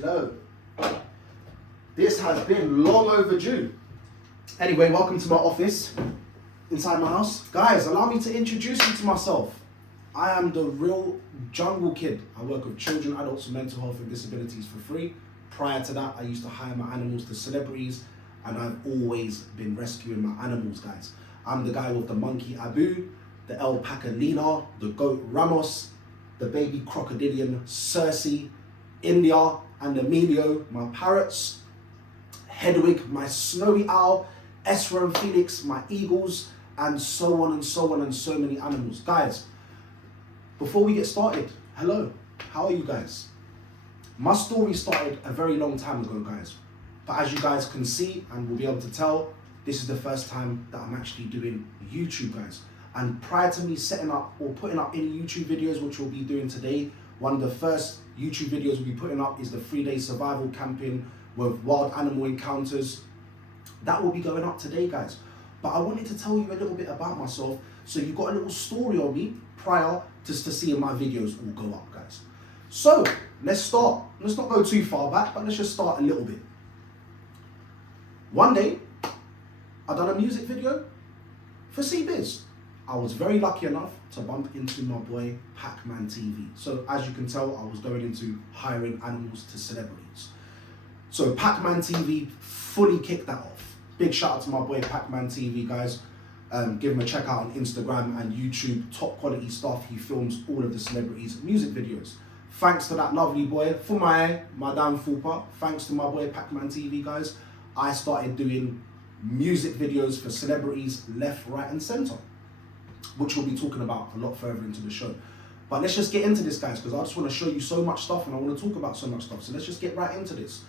Hello. This has been long overdue. Anyway, welcome to my office, inside my house. Guys, allow me to introduce you to myself. I am the real jungle kid. I work with children, adults with mental health and disabilities for free. Prior to that, I used to hire my animals to celebrities, and I've always been rescuing my animals, guys. I'm the guy with the monkey Abu, the alpaca Lina, the goat Ramos, the baby crocodilian Cersei, India and Emilio, my parrots, Hedwig, my snowy owl, Esra and Felix, my eagles, and so on and so on and so many animals. Guys, before we get started, hello, how are you guys? My story started a very long time ago, guys. But as you guys can see and will be able to tell, this is the first time that I'm actually doing YouTube, guys. And prior to me setting up or putting up any YouTube videos, which we'll be doing today, one of the first YouTube videos we'll be putting up is the 3-day survival camping with wild animal encounters. That will be going up today, guys. But I wanted to tell you a little bit about myself, so you got a little story on me prior to seeing my videos all go up, guys. So let's start. Let's not go too far back, but let's just start a little bit. One day, I done a music video for CBiz. I was very lucky enough to bump into my boy Pac-Man TV. So as you can tell, I was going into hiring animals to celebrities. So Pac-Man TV fully kicked that off. Big shout out to my boy Pac-Man TV, guys. Give him a check out on Instagram and YouTube. Top quality stuff. He films all of the celebrities' music videos. Thanks to that lovely boy, for my Madame Fupa, thanks to my boy Pac-Man TV, guys, I started doing music videos for celebrities left, right and center, which we'll be talking about a lot further into the show. But let's just get into this, guys, because I just want to show you so much stuff and I want to talk about so much stuff. So let's just get right into this.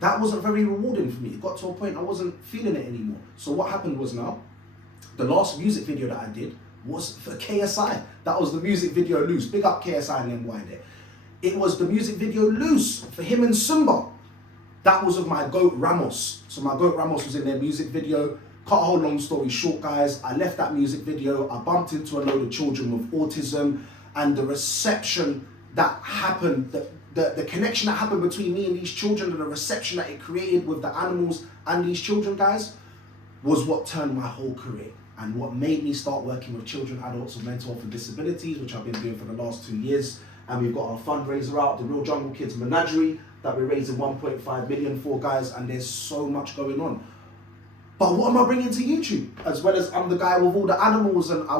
That wasn't very rewarding for me. It got to a point I wasn't feeling it anymore. So what happened was, now, the last music video that I did was for KSI. That was the music video Loose. Big up KSI and NY there. It was the music video Loose for him and Simba. That was of my goat Ramos. So my goat Ramos was in their music video. Cut a whole long story short, guys, I left that music video. I bumped into a load of children with autism, and the reception that happened, the connection that happened between me and these children, and the reception that it created with the animals and these children, guys, was what turned my whole career and what made me start working with children, adults with mental health and disabilities, which I've been doing for the last 2 years. And we've got our fundraiser out, the Real Jungle Kids Menagerie, that we're raising 1.5 million for, guys, and there's so much going on. But what am I bringing to YouTube? As well as I'm the guy with all the animals, and I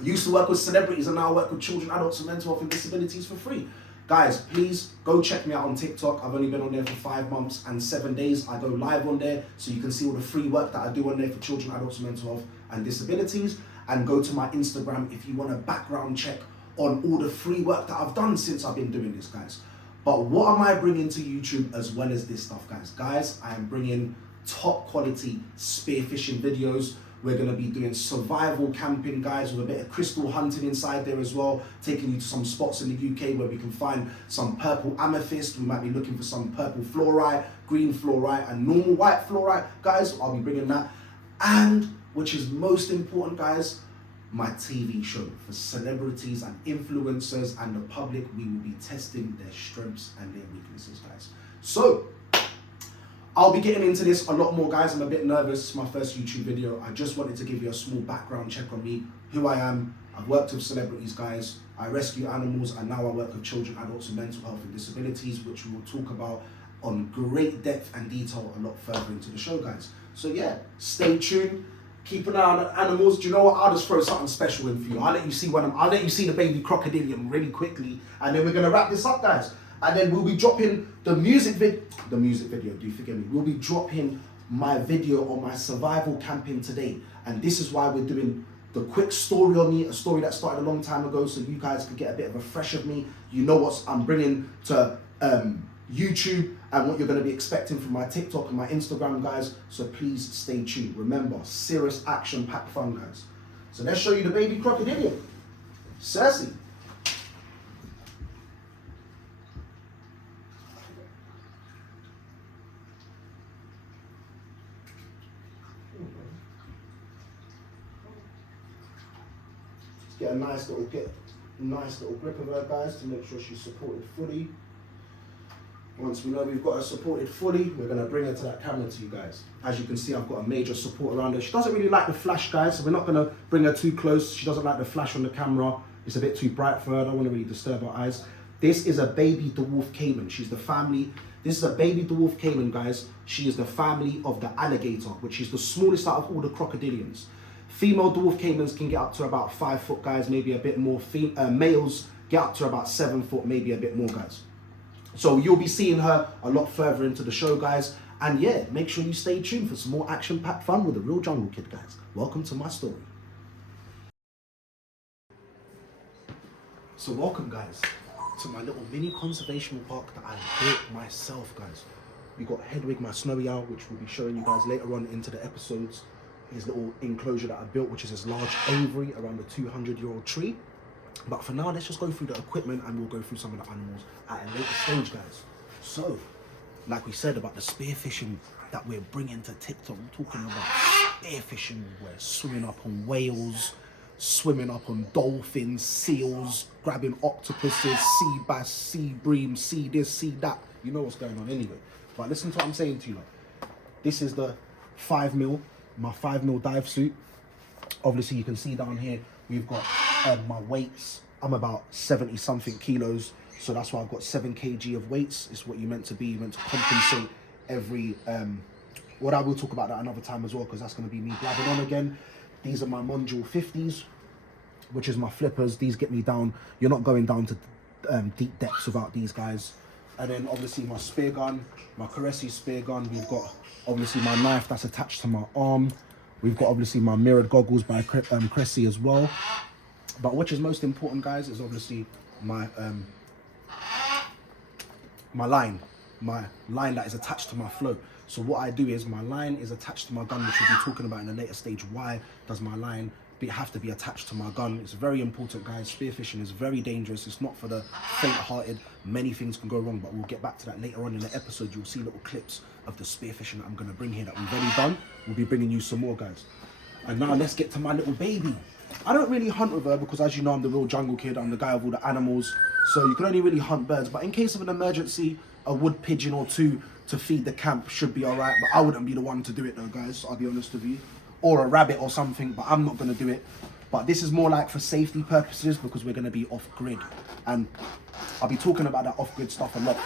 used to work with celebrities, and now I work with children, adults with mental health and disabilities for free. Guys, please go check me out on TikTok. I've only been on there for 5 months and 7 days. I go live on there, so you can see all the free work that I do on there for children, adults with mental health and disabilities. And go to my Instagram if you want a background check on all the free work that I've done since I've been doing this, guys. But what am I bringing to YouTube as well as this stuff, guys? Guys, I am bringing top quality spearfishing videos. We're going to be doing survival camping, guys, with a bit of crystal hunting inside there as well, taking you to some spots in the UK where we can find some purple amethyst. We might be looking for some purple fluorite, green fluorite and normal white fluorite, guys. I'll be bringing that. And which is most important, guys, my TV show for celebrities and influencers and the public. We will be testing their strengths and their weaknesses, guys. So I'll be getting into this a lot more, guys. I'm a bit nervous. It's my first YouTube video. I just wanted to give you a small background check on me, who I am. I've worked with celebrities, guys. I rescue animals, and now I work with children, adults with mental health and disabilities, which we will talk about on great depth and detail a lot further into the show, guys. So yeah, stay tuned. Keep an eye on the animals. Do you know what? I'll just throw something special in for you. I'll let you see the baby crocodilian really quickly, and then we're gonna wrap this up, guys. And then we'll be dropping the music video, do forgive me. We'll be dropping my video on my survival camping today. And this is why we're doing the quick story on me, a story that started a long time ago, so you guys can get a bit of a fresh of me. You know what I'm bringing to YouTube and what you're going to be expecting from my TikTok and my Instagram, guys. So please stay tuned. Remember, serious action packed fun, guys. So let's show you the baby crocodilian, Cersei. Get a nice little grip of her, guys, to make sure she's supported fully. Once we know we've got her supported fully, we're going to bring her to that camera to you guys. As you can see, I've got a major support around her. She doesn't really like the flash, guys, so we're not going to bring her too close. She doesn't like the flash on the camera. It's a bit too bright for her. I don't want to really disturb her eyes. This is a baby dwarf caiman. She's the family. This is a baby dwarf caiman, guys. She is the family of the alligator, which is the smallest out of all the crocodilians. Female dwarf caimans can get up to about 5 foot, guys, maybe a bit more. Males get up to about 7 foot, maybe a bit more, guys. So you'll be seeing her a lot further into the show, guys. And yeah, make sure you stay tuned for some more action-packed fun with the Real Jungle Kid, guys. Welcome to my story. So welcome, guys, to my little mini conservation park that I built myself, guys. We got Hedwig, my snowy owl, which we'll be showing you guys later on into the episodes. His little enclosure that I built, which is his large aviary around the 200-year-old tree. But for now, let's just go through the equipment and we'll go through some of the animals at a later stage, guys. So, like we said about the spearfishing that we're bringing to TikTok, we're talking about spearfishing. We're swimming up on whales, swimming up on dolphins, seals, grabbing octopuses, sea bass, sea bream, sea this, sea that. You know what's going on anyway. But listen to what I'm saying to you. Like, this is the 5mm, my 5mm dive suit. Obviously, you can see down here, we've got my weights. I'm about 70 something kilos, so that's why I've got 7 kg of weights. It's what you meant to be. You meant to compensate every what I will talk about that another time as well, because that's going to be me blabbing on again. These are my Mondial 50s, which is my flippers. These get me down. You're not going down to deep depths without these guys. And then obviously my spear gun, my Caressi spear gun. We've got obviously my knife that's attached to my arm. We've got obviously my mirrored goggles by Cressy as well. But which is most important, guys, is obviously my my line that is attached to my float. So what I do is my line is attached to my gun, which we'll be talking about in a later stage. Why does my line have to be attached to my gun? It's very important, guys. Spearfishing is very dangerous. It's not for the faint-hearted. Many things can go wrong, but we'll get back to that later on in the episode. You'll see little clips of the spearfishing that I'm going to bring here that we've already done. We'll be bringing you some more, guys. And now let's get to my little baby. I don't really hunt with her because, as you know, I'm the Real Jungle Kid. I'm the guy with all the animals. So you can only really hunt birds. But in case of an emergency, a wood pigeon or two to feed the camp should be all right. But I wouldn't be the one to do it though, guys. I'll be honest with you. Or a rabbit or something, but I'm not going to do it. But this is more like for safety purposes because we're going to be off-grid. And I'll be talking about that off-grid stuff a lot.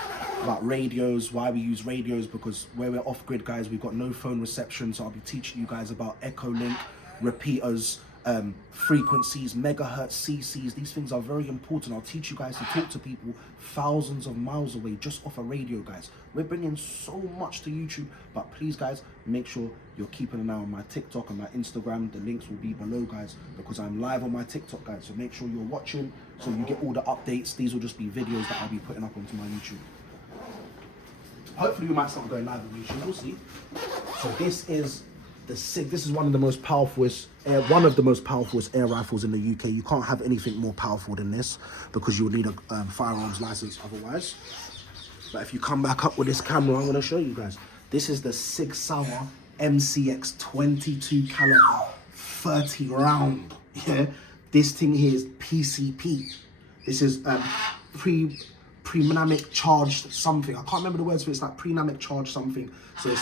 About radios, why we use radios, because where we're off-grid, guys, we've got no phone reception. So I'll be teaching you guys about Echolink, repeaters, frequencies, megahertz, CCs. These things are very important. I'll teach you guys to talk to people thousands of miles away just off a radio, guys. We're bringing so much to YouTube, but please, guys, make sure you're keeping an eye on my TikTok and my Instagram. The links will be below, guys, because I'm live on my TikTok, guys. So make sure you're watching so you get all the updates. These will just be videos that I'll be putting up onto my YouTube. Hopefully we might start going live on YouTube, we'll see. So this is the SIG. This is one of the most powerful air rifles in the UK. You can't have anything more powerful than this because you'll need a firearms license otherwise. But if you come back up with this camera, I'm going to show you guys. This is the Sig Sauer MCX 22 caliber 30 round. Yeah, this thing here is PCP. This is pre-dynamic charged something. I can't remember the words, but it's like pre-dynamic charged something. So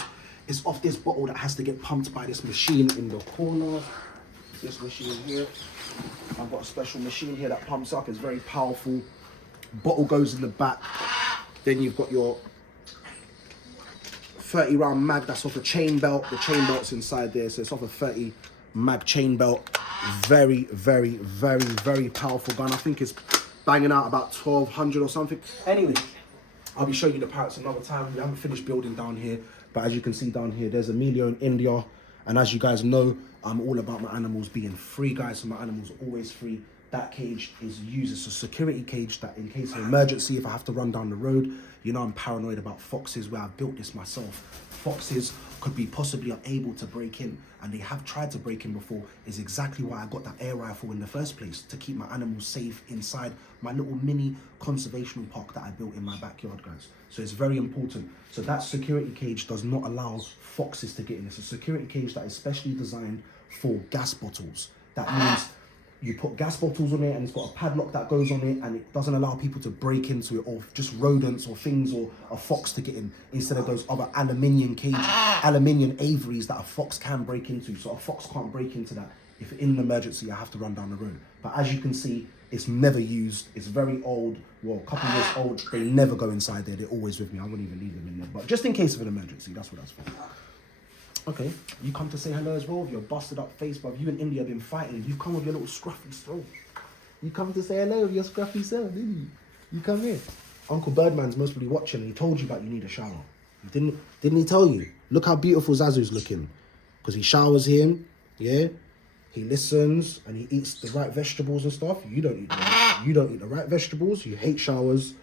it's off this bottle that has to get pumped by this machine in the corner. This machine here. I've got a special machine here that pumps up. It's very powerful. Bottle goes in the back. Then you've got your 30 round mag that's off a chain belt. The chain belt's inside there, so it's off a 30 mag chain belt. Very, very, very, very powerful gun. I think it's banging out about 1200 or something. Anyway, I'll be showing you the parrots another time. We haven't finished building down here, but as you can see down here, there's Emilio in India. And as you guys know, I'm all about my animals being free, guys. So my animals are always free. That cage is used as a security cage that in case of emergency, if I have to run down the road, you know I'm paranoid about foxes where I built this myself. Foxes could be possibly able to break in, and they have tried to break in before. Is exactly why I got that air rifle in the first place, to keep my animals safe inside my little mini conservational park that I built in my backyard, guys. So it's very important. So that security cage does not allow foxes to get in. It's a security cage that is specially designed for gas bottles. That means you put gas bottles on it, and it's got a padlock that goes on it, and it doesn't allow people to break into it, or just rodents or things, or a fox to get in, instead of those other aluminium aviaries that a fox can break into. So a fox can't break into that. If in an emergency, I have to run down the road. But as you can see, it's never used. It's very old. Well, a couple years old. They never go inside there. They're always with me. I wouldn't even leave them in there. But just in case of an emergency, that's what that's for. Okay, you come to say hello as well with your busted up face, bruv. You and India have been fighting. You come with your little scruffy self. You come to say hello with your scruffy self, didn't you? You come here. Uncle Birdman's most probably watching, and he told you about you need a shower. Didn't he tell you? Look how beautiful Zazu's looking. Because he showers him, yeah? He listens, and he eats the right vegetables and stuff. You don't eat the right vegetables. You hate showers.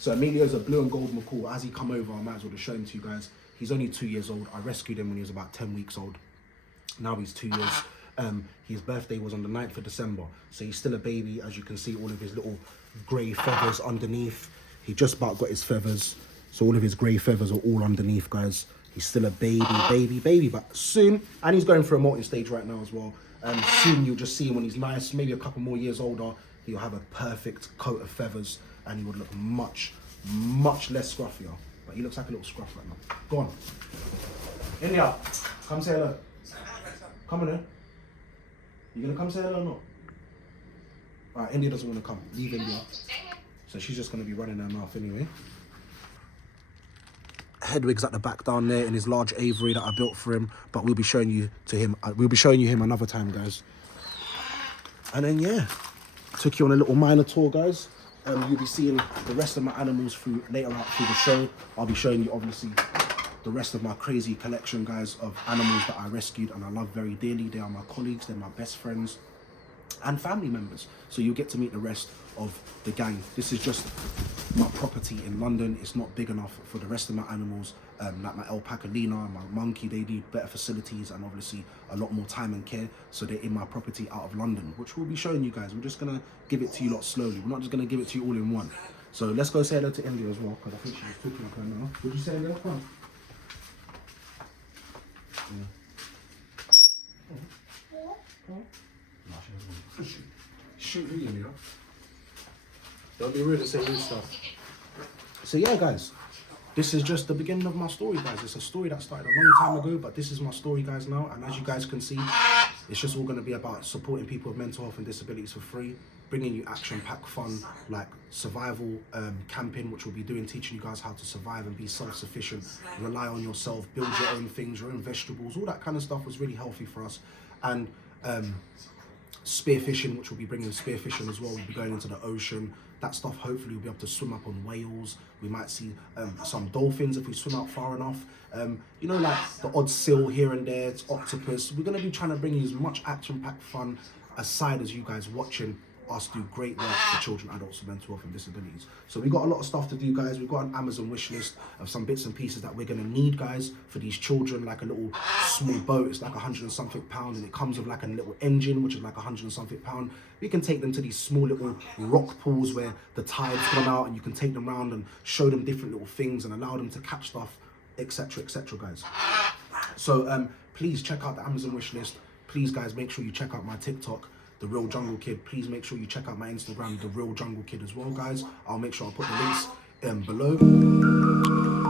So Emilio's a blue and gold macaw. As he come over, I might as well just show him to you guys. He's only 2 years old. I rescued him when he was about 10 weeks old. Now he's 2 years. His birthday was on the 9th of December. So he's still a baby. As you can see, all of his little grey feathers underneath. He just about got his feathers. So all of his grey feathers are all underneath, guys. He's still a baby. But soon, and he's going through a molting stage right now as well. Soon you'll just see him when he's nice, maybe a couple more years older. He'll have a perfect coat of feathers, and he would look much less scruffier. But he looks like a little scruff right now. Go on. India, come say hello. Come on in. You gonna come say hello or not? Alright, India doesn't want to come. Leave India. So she's just gonna be running her mouth anyway. Hedwig's at the back down there in his large aviary that I built for him, but we'll be showing you him another time, guys. And then yeah, took you on a little minor tour, guys. You'll be seeing the rest of my animals later out through the show. I'll be showing you obviously the rest of my crazy collection, guys, of animals that I rescued and I love very dearly. They are my colleagues, they're my best friends and family members. So you'll get to meet the rest of the gang. This is just my property in London. It's not big enough for the rest of my animals. Like my alpaca Lena and my monkey, they need better facilities and obviously a lot more time and care. So they're in my property out of London, which we'll be showing you guys. We're just gonna give it to you lot slowly. We're not just gonna give it to you all in one. So let's go say hello to India as well, because I think she's talking up her now. Would you say hello? Come on. Yeah. Shoot me, India. Don't be rude and say rude stuff. So yeah, guys, this is just the beginning of my story, guys. It's a story that started a long time ago, but this is my story, guys, now. And as you guys can see, it's just all going to be about supporting people with mental health and disabilities for free, bringing you action-packed fun like survival camping, which we'll be doing, teaching you guys how to survive and be self-sufficient, rely on yourself, build your own things, your own vegetables. All that kind of stuff was really healthy for us. And spearfishing, which we'll be bringing spearfishing as well. We'll be going into the ocean. That stuff, hopefully we'll be able to swim up on whales. We might see some dolphins if we swim out far enough. You know, like the odd seal here and there, it's octopus. We're going to be trying to bring you as much action-packed fun aside as you guys watching us do great work for children, adults with mental health and disabilities. So we've got a lot of stuff to do, guys. We've got an Amazon wish list of some bits and pieces that we're going to need, guys, for these children, like a little small boat. It's like 100 and something pounds, and it comes with like a little engine, which is like 100 and something pounds. We can take them to these small little rock pools where the tide's gone out, and you can take them around and show them different little things and allow them to catch stuff, etc., guys. So please check out the Amazon wish list. Please, guys, make sure you check out my TikTok, The Real Jungle Kid. Please make sure you check out my Instagram, The Real Jungle Kid, as well, guys. I'll make sure I'll put the links below.